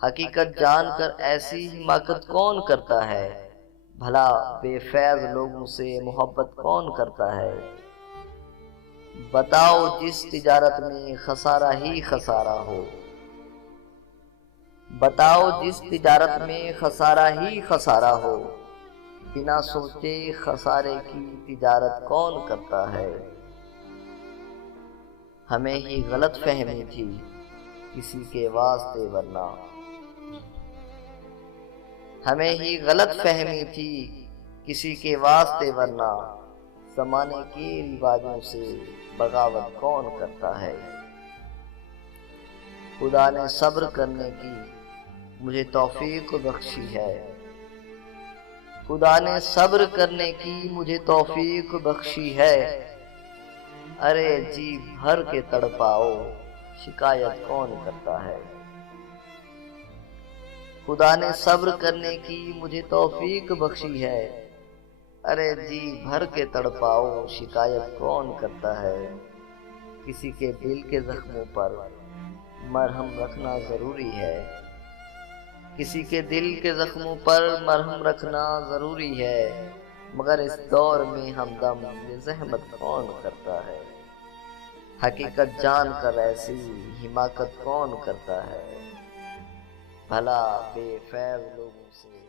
हकीकत जानकर ऐसी हिमाकत कौन करता है, भला बेफैज लोगों से मोहब्बत कौन करता है। बताओ जिस तिजारत में खसारा ही खसारा हो, बताओ जिस तिजारत में खसारा ही खसारा हो, बिना सोचे खसारे की तिजारत कौन करता है। हमें ही गलत फहमी थी किसी के वास्ते वरना, हमें ही गलत फहमी थी किसी के वास्ते वरना, ज़माने के रिवाजों से बगावत कौन करता है। खुदा ने सब्र करने की मुझे तौफीक बख्शी है, खुदा ने सब्र करने की मुझे तौफीक बख्शी है। अरे जी भर के तड़पाओ शिकायत कौन करता है। खुदा ने सब्र करने की मुझे तौफीक बख्शी है, अरे जी भर के तड़पाओ शिकायत कौन करता है। किसी के दिल के जख्मों पर मरहम रखना ज़रूरी है, किसी के दिल के जख्मों पर मरहम रखना ज़रूरी है, मगर इस दौर में हमदम ये ज़हमत कौन करता है। हकीकत जानकर ऐसी हिमाकत कौन करता है, भला बेफैज़ लोगों से